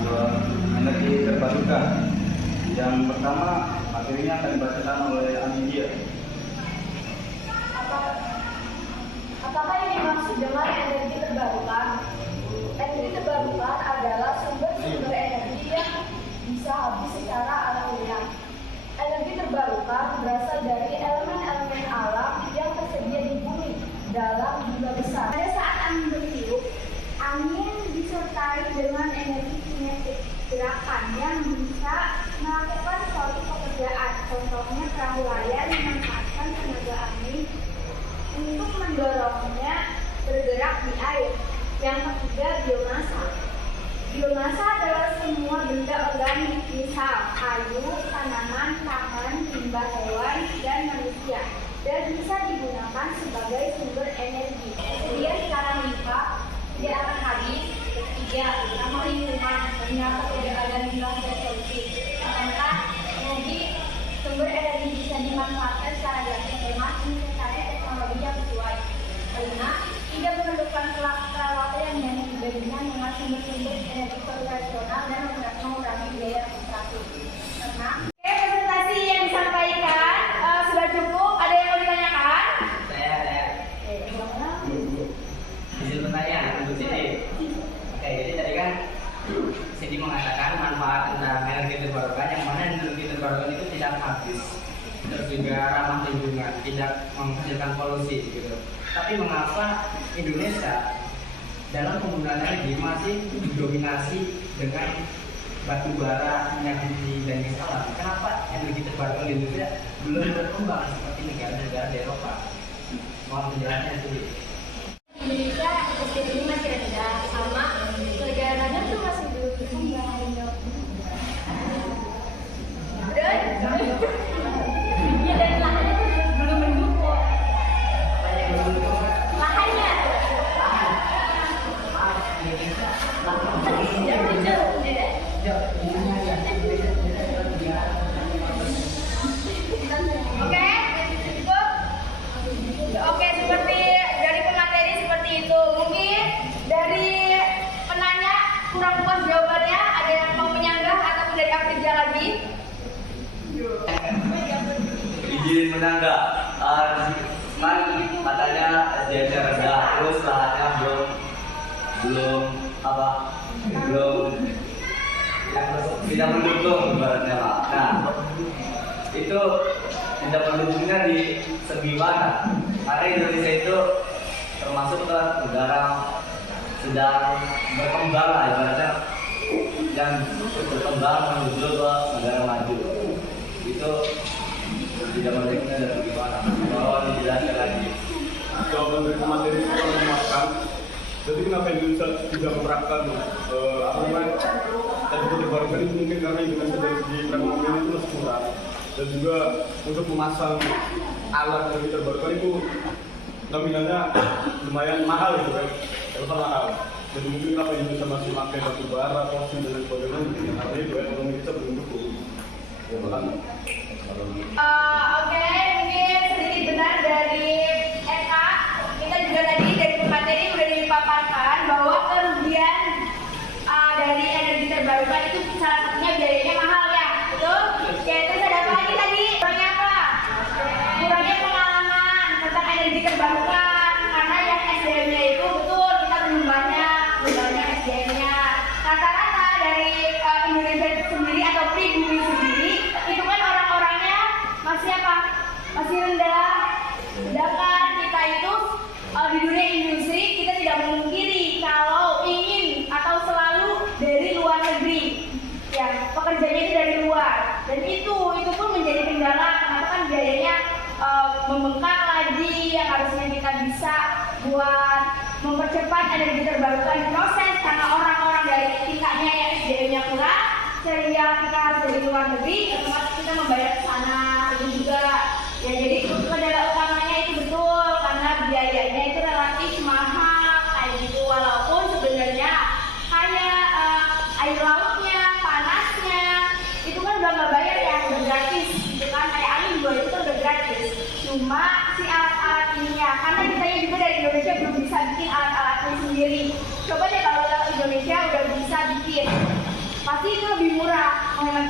buah energi terbarukan. Yang pertama, materinya akan dibacakan oleh Anidia. Apakah ini maksud dengan energi terbarukan? Energi terbarukan adalah sumber-sumber energi yang bisa habis secara alamiah. Energi terbarukan berasal dari elemen-elemen alam yang tersedia di bumi dalam jumlah besar. Pada saat angin bertiup, angin disertai dengan energi kinetik gerakan yang bisa melakukan suatu pekerjaan. Contohnya perahu layar memanfaatkan tenaga angin untuk mendorongnya bergerak di air. Yang ketiga, biomasa. Biomasa adalah semua benda organik, misal kayu, tanaman, pangan, limbah hewan, dan manusia, dan bisa digunakan sebagai sumber energi. Kemudian sekarang limbah tidak akan habis. Ketiga, ramah lingkungan, ternyata tidak ada limbah dan polusi. Keempat, sumber energi bisa dimanfaatkan secara gratis dengan investasi teknologi yang sesuai. Kelima, tidak memerlukan perawatan yang banyak dibandingkan dengan sumber-sumber energi konvensional dan mengurangi biaya administrasi. Enam, presentasi yang disampaikan sudah cukup. Ada yang mau ditanyakan? Saya. Izin bertanya untuk Siti. Oke, jadi tadi kan Siti mengatakan manfaat tentang energi terbarukan, yang mana energi terbarukan itu tidak habis, terus juga ramah lingkungan, tidak menghasilkan polusi gitu. Tapi mengapa Indonesia dalam penggunaan energi masih didominasi dengan batu bara, minyak bumi, dan gas alam? Kenapa energi terbarukan di Indonesia belum berkembang seperti negara-negara di Eropa? Mohon penjelasannya sendiri. Indonesia SDM ini masih rendah, sama negara-negara tuh masih belum berkembang. Ya, dan lahannya tuh belum mendukung. Lahannya Oke, seperti dari pemateri seperti itu. Mungkin dari penanya kurang puas jawabannya, ada yang mau menyanggah ataupun dari Afrija lagi? Izin menanggap. Kan katanya SDM rendah, terus lahannya belum tidak mendukung ibaratnya Pak. Nah, itu tidak mendukungnya di segi mana? Karena Indonesia itu termasuk negara sedang berkembang lah, ibaratnya yang berkembang menuju ke negara maju. Itu tidak mendukungnya dari bagaimana? Mohon dijelaskan lagi. Jawaban dari materi itu memuaskan. Jadi kenapa Indonesia tidak menerapkan energi terbarukan itu mungkin karena Indonesia dari segi perekonomian itu masih kurang, dan juga untuk memasang alat energi terbarukan itu nominalnya lumayan mahal gitu kan, mahal. Jadi mungkin kenapa Indonesia masih pakai batu bara, fosil dan sebagainya, karena itu ekonomi kita belum cukup. Oke, mungkin sedikit benar dari Eka. Kita juga tadi dari pemateri sudah dipaparkan bahwa kerugian dari energi terbarukan itu salah satunya biayanya mahal ya, betul? Yaitu ada apa lagi tadi? Kurangnya apa? Kurangnya pengalaman tentang energi terbarukan, karena yang SDM-nya itu betul kita belum banyak SDM-nya. Rata-rata dari Indonesia itu sendiri atau pribumi sendiri itu kan orang-orangnya masih apa? Masih rendah. Sedangkan kita itu di dunia industri kita tidak memungkiri kalau ingin atau selalu dari luar negeri, ya pekerjanya itu dari luar, dan itu pun menjadi kendala karena kan biayanya membengkak lagi, yang harusnya kita bisa buat mempercepat energi terbarukan proses karena orang-orang dari tingkatnya yang SDM-nya kurang, sehingga kita harus dari luar negeri, otomatis kita membayar ke sana itu juga. Ya, jadi kendala utamanya itu betul karena biayanya itu relatif mahal kayak gitu, walaupun sebenarnya kayak air lautnya, panasnya itu kan udah nggak bayar ya, udah gratis gitu kan, kayak angin juga itu kan udah gratis. Cuma si alat-alat ini ya, karena kita juga dari Indonesia belum bisa bikin alat-alatnya sendiri. Coba deh kalau Indonesia udah bisa bikin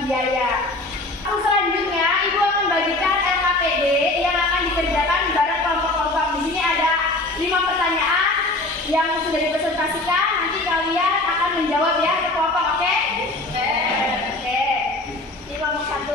biaya. Selanjutnya, Ibu akan bagikan LKPD yang akan dikerjakan bareng kelompok-kelompok. Di sini ada 5 pertanyaan yang sudah dipresentasikan. Nanti kalian akan menjawab ya ke kelompok, oke? Oke. Ini kelompok 1.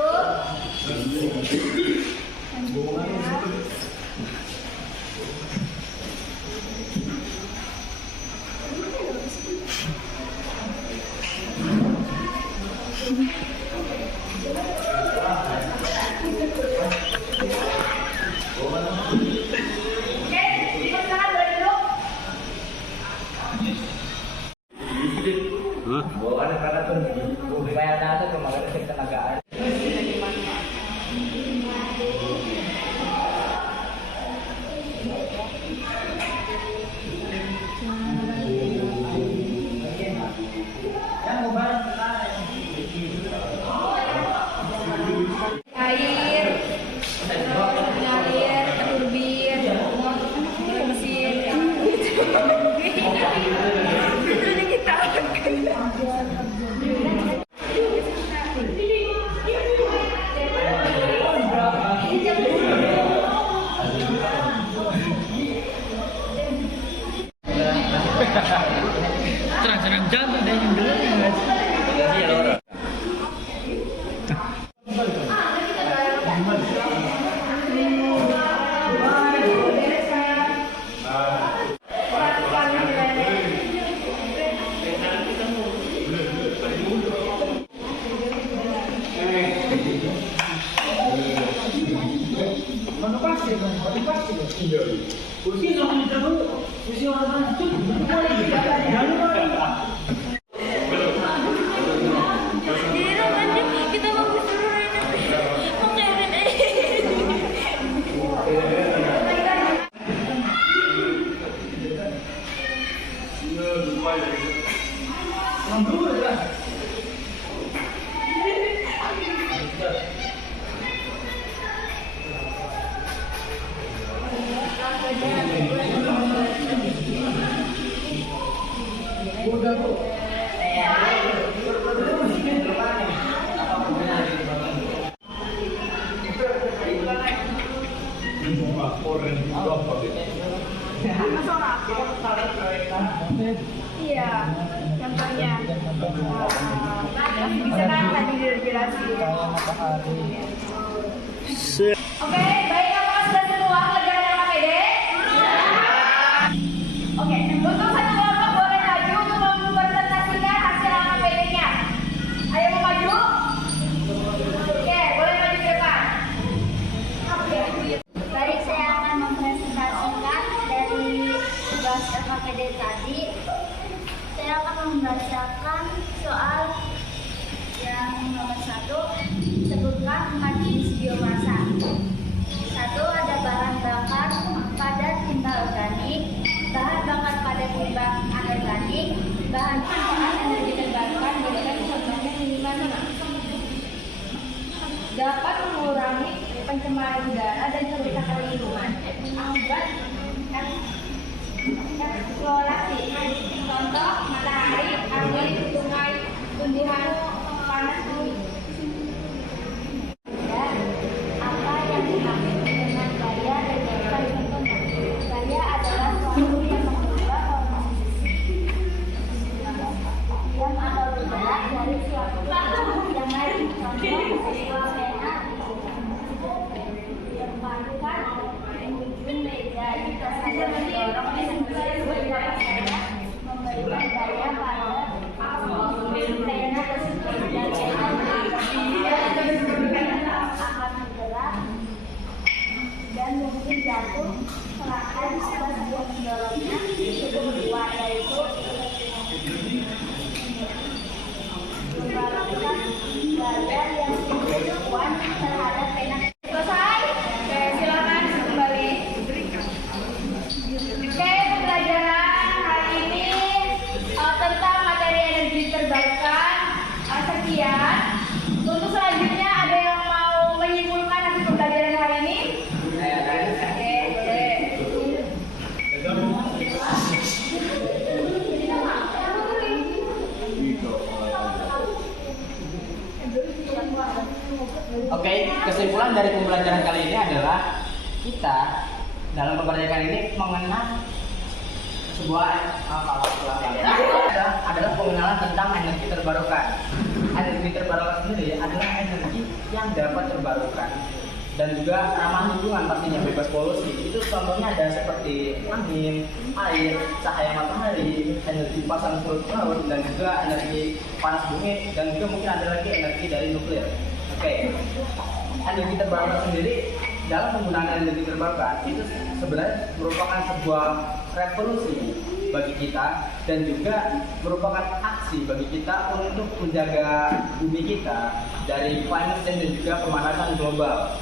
Oke, dipersilakan boleh duduk. Bawaan karena tuh bayar tuh kemarin kita tenagaan. Air, turbin, mesin. Ini kita Serang-serang jantung dan yang dulu kita mau iya, contohnya bisa kan tadi dijelasin. Oke, baik, apakah sudah semua pelajaran LKPD? Oke, untuk satu kelompok boleh maju untuk mempresentasikan hasil LKPD-nya. Ayo mau maju? Oke, boleh maju ke depan. Baik, saya akan mempresentasikan dari tugas LKPD tadi. Saya akan membacakan soal yang nomor 1. Sebutkan 4 jenis biomasa. 1. Ada bahan bakar padat limbah organik, bahan bakar padat limbah anorganik, bahan bakar energi terbarukan berikan contohnya minimal 6. Dapat mengurangi pencemaran udara dan kerusakan lingkungan akibat eksplorasi. Contoh matahari, angin, sungai, tumbuhan, panas bumi. Dan apa yang dimaksud dengan gaya dan gaya adalah suatu yang mengubah formasi diam atau bergerak dari suatu yang lain. Contoh sebuah pena dipadukan menyusun meja jika saja mendorong memberikan daya pada pena tersebut dan akan bergerak dan mungkin jatuh selatan setelah sebuah mendorongnya. Kedua yaitu memperlakukan gaya yang kuat terhadap pena. Selesai? Oke, silakan kembali. Oke, pembelajaran hari ini tentang materi energi terbarukan sekian. Untuk selanjutnya ada yang mau menyimpulkan hasil pembelajaran hari ini? Oke, boleh. Oke, kesimpulan dari pembelajaran kali ini adalah kita dalam pembelajaran ini mengenal sebuah adalah pengenalan tentang energi terbarukan. Energi terbarukan sendiri adalah energi yang dapat terbarukan dan juga ramah lingkungan, pastinya bebas polusi. Itu contohnya ada seperti angin, air, cahaya matahari, energi pasang surut laut, dan juga energi panas bumi, dan juga mungkin ada lagi energi dari nuklir. Oke, energi terbarukan sendiri dalam penggunaan energi terbarukan itu sebenarnya merupakan sebuah revolusi bagi kita dan juga merupakan aksi bagi kita untuk menjaga bumi kita dari climate change dan juga pemanasan global.